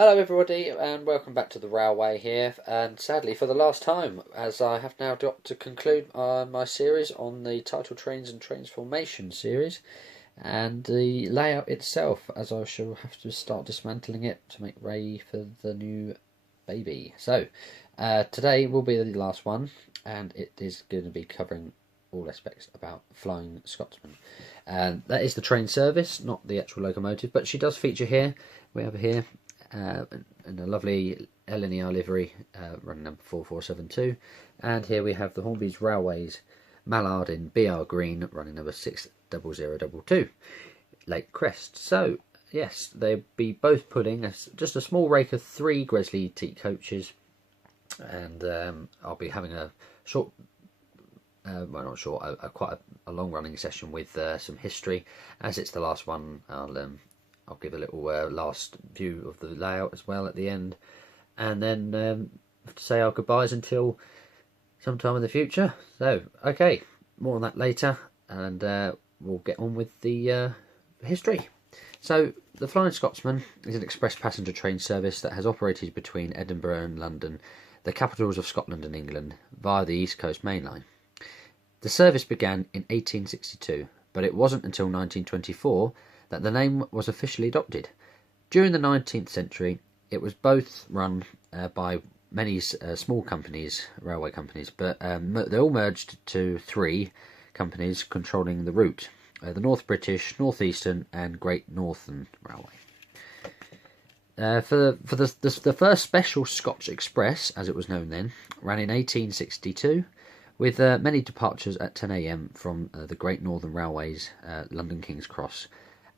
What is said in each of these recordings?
Hello everybody and welcome back to the railway here, and sadly for the last time, as I have now got to conclude my series on the title trains and transformation series and the layout itself, as I shall have to start dismantling it to make ready for the new baby. So today will be the last one, and it is going to be covering all aspects about Flying Scotsman. And that is the train service, not the actual locomotive, but she does feature here. We have here in a lovely LNER livery, running number 4472, and here we have the Hornby's Railways Mallard in BR green, running number 60022, Lake Crest. So yes, they'll be both pulling just a small rake of 3 Gresley teak coaches, and I'll be having a short, well not short, quite a long running session with some history. As it's the last one, I'll give a little last view of the layout as well at the end, and then say our goodbyes until sometime in the future. So, okay, more on that later, and we'll get on with the history. So, the Flying Scotsman is an express passenger train service that has operated between Edinburgh and London, the capitals of Scotland and England, via the East Coast Main Line. The service began in 1862, but it wasn't until 1924 that the name was officially adopted. During the 19th century, it was both run by many small companies, railway companies, but they all merged to 3 companies controlling the route: the North British, North Eastern and Great Northern Railway. For the first special Scotch Express, as it was known then, ran in 1862, with many departures at 10 AM from the Great Northern Railways, London King's Cross,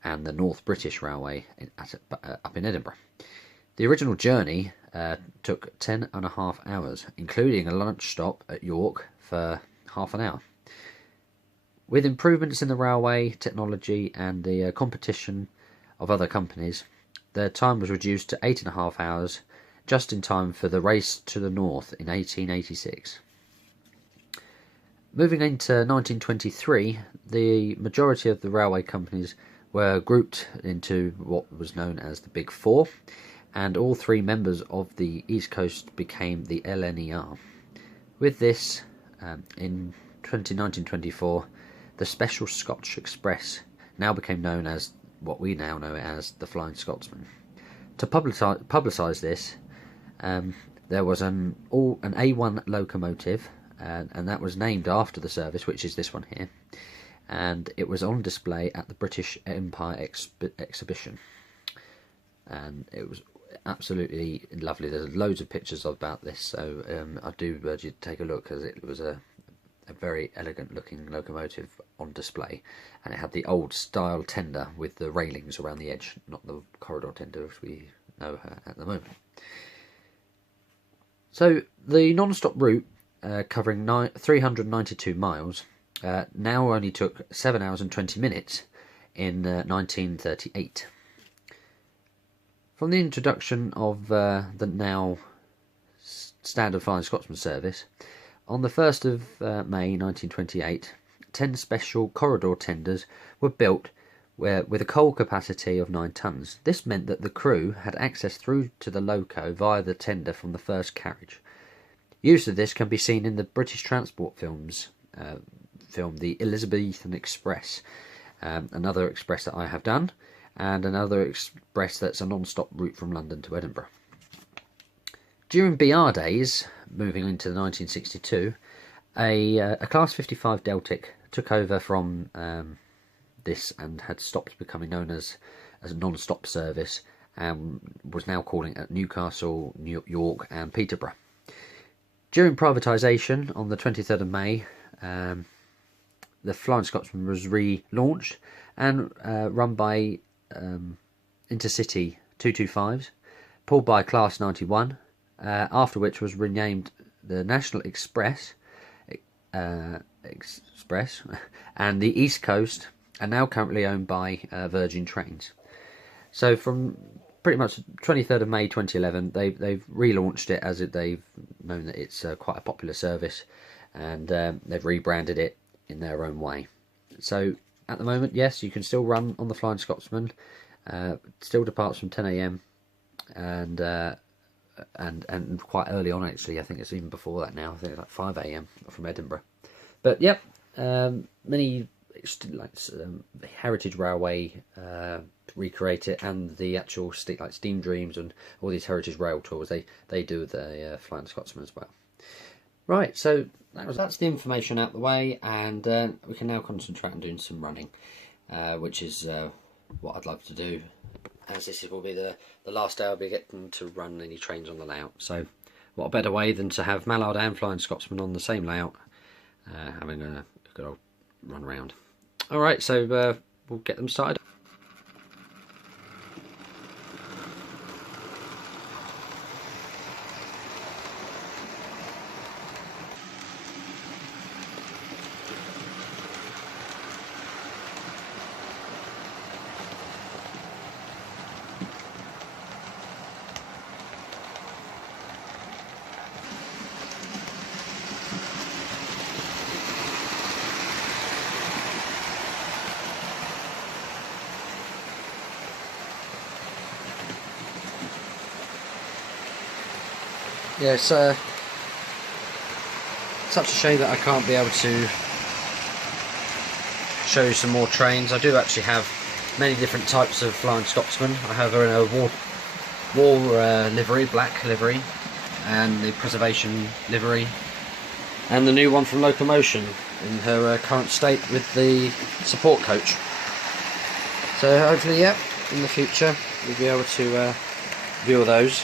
and the North British Railway up in Edinburgh. The original journey took 10.5 hours, including a lunch stop at York for half an hour. With improvements in the railway technology and the competition of other companies, the time was reduced to 8.5 hours, just in time for the race to the north in 1886. Moving into 1923, the majority of the railway companies were grouped into what was known as the Big Four, and all 3 members of the East Coast became the LNER. With this, in 1924, the Special Scotch Express now became known as what we now know as the Flying Scotsman. To publicise this, there was an A1 locomotive, and that was named after the service, which is this one here, and it was on display at the British Empire exhibition, and it was absolutely lovely. There's loads of pictures about this, so I do urge you to take a look, because it was a very elegant looking locomotive on display, and it had the old style tender with the railings around the edge, not the corridor tender as we know her at the moment. So the non-stop route, covering 392 miles, now only took 7 hours and 20 minutes in 1938. From the introduction of the now standard Flying Scotsman service, on the 1st of May 1928, 10 special corridor tenders were built with a coal capacity of 9 tons. This meant that the crew had access through to the loco via the tender from the first carriage. Use of this can be seen in the British transport film The Elizabethan Express, another express that I have done, and another express that's a non-stop route from London to Edinburgh. During BR days, moving into 1962, a Class 55 Deltic took over from this and had stopped becoming known as a non-stop service, and was now calling at Newcastle, York and Peterborough. During privatisation on the 23rd of May, the Flying Scotsman was relaunched and run by Intercity 225s, pulled by Class 91, after which was renamed the National Express, and the East Coast are now currently owned by Virgin Trains. So from pretty much 23rd of May 2011, they've relaunched it, as they've known that it's quite a popular service, and they've rebranded it in their own way. So at the moment, yes, you can still run on the Flying Scotsman. Still departs from 10 AM, and quite early on actually. I think it's even before that now. I think it's like 5 AM from Edinburgh. But yep, many heritage railway recreate it, and the actual Steam Dreams and all these heritage rail tours. They do the Flying Scotsman as well. Right, so that's the information out the way, and we can now concentrate on doing some running, which is what I'd love to do, as this will be the last day I'll be getting to run any trains on the layout. So what a better way than to have Mallard and Flying Scotsman on the same layout, having a good old run around. Alright, so we'll get them started. Yeah, it's such a shame that I can't be able to show you some more trains. I do actually have many different types of Flying Scotsman. I have a war livery, black livery, and the preservation livery, and the new one from Locomotion in her current state with the support coach. So hopefully, yeah, in the future we'll be able to view those.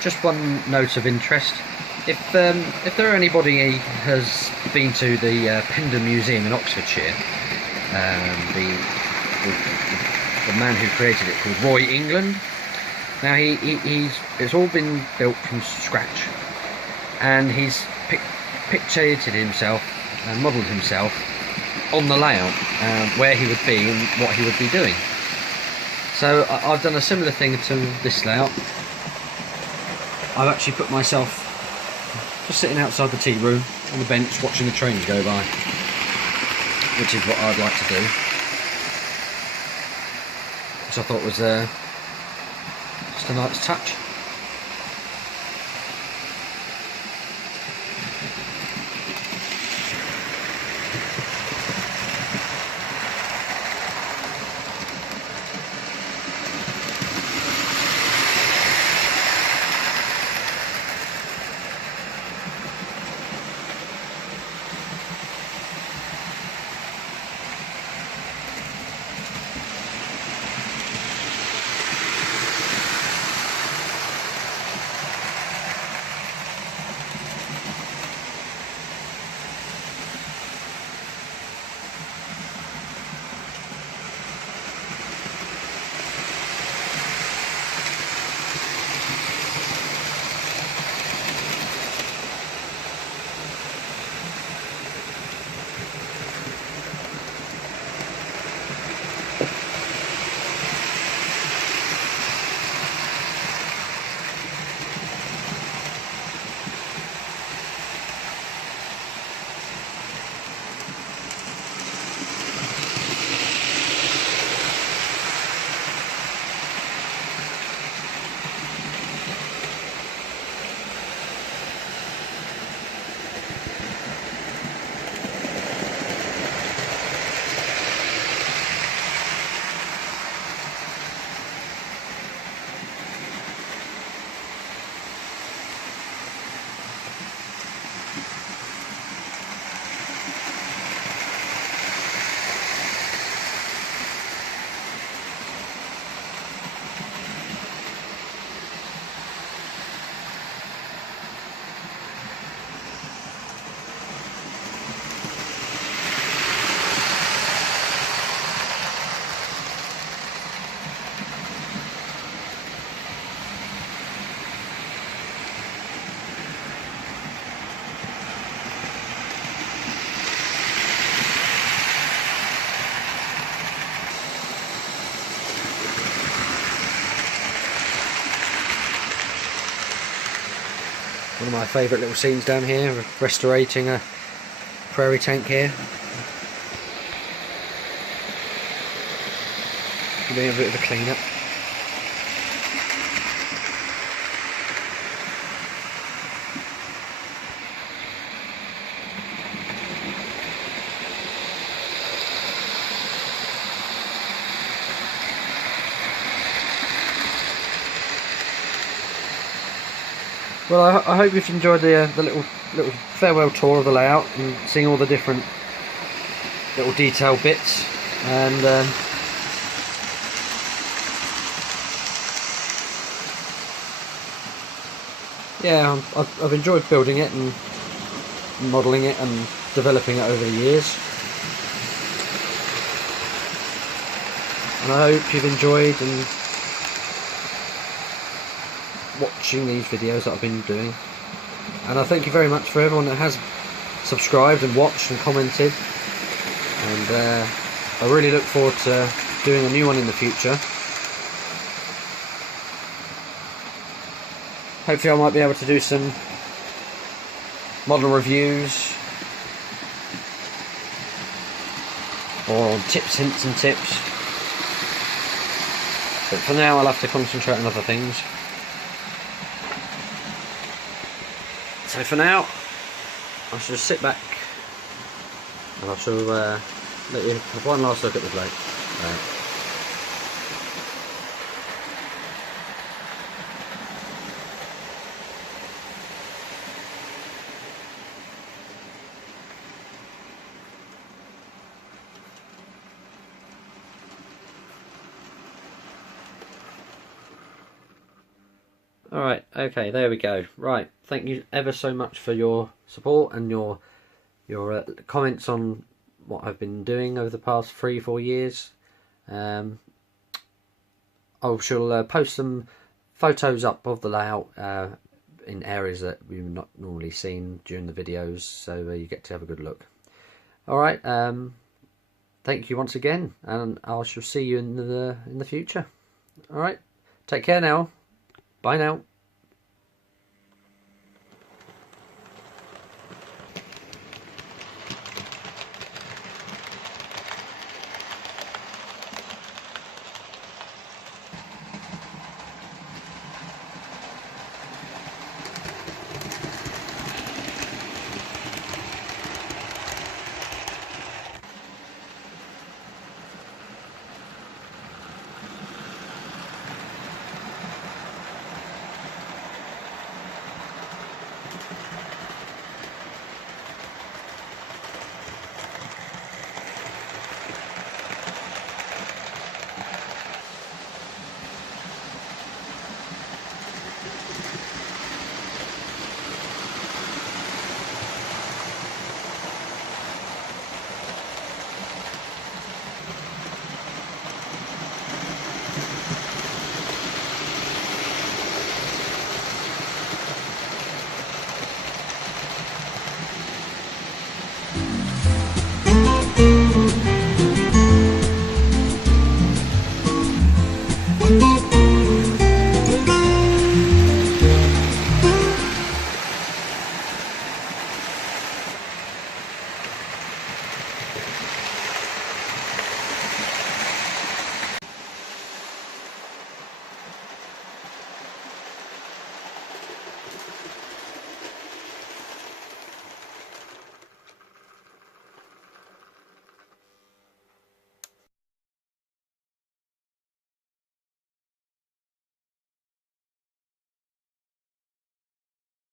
Just one note of interest: if there are anybody who has been to the Pender Museum in Oxfordshire, the man who created it, called Roy England. Now it's all been built from scratch, and he's pictured himself and modelled himself on the layout, where he would be and what he would be doing. So I've done a similar thing to this layout. I've actually put myself just sitting outside the tea room on the bench watching the trains go by, which is what I'd like to do, which I thought was just a nice touch. One of my favourite little scenes down here, restorating a prairie tank here. Doing a bit of a clean up. Well, I hope you've enjoyed the little farewell tour of the layout and seeing all the different little detail bits, and yeah, I've enjoyed building it and modelling it and developing it over the years, and I hope you've enjoyed and watching these videos that I've been doing. And I thank you very much for everyone that has subscribed and watched and commented, and I really look forward to doing a new one in the future. Hopefully I might be able to do some model reviews or tips, hints and tips, but for now I'll have to concentrate on other things. So for now, I shall sit back and I shall let you have one last look at the bloke. Alright, okay, there we go. Right, thank you ever so much for your support and your comments on what I've been doing over the past 3-4 years. I shall post some photos up of the layout in areas that we've not normally seen during the videos, so you get to have a good look. Alright, thank you once again, and I shall see you in the future. Alright, take care now. Bye now.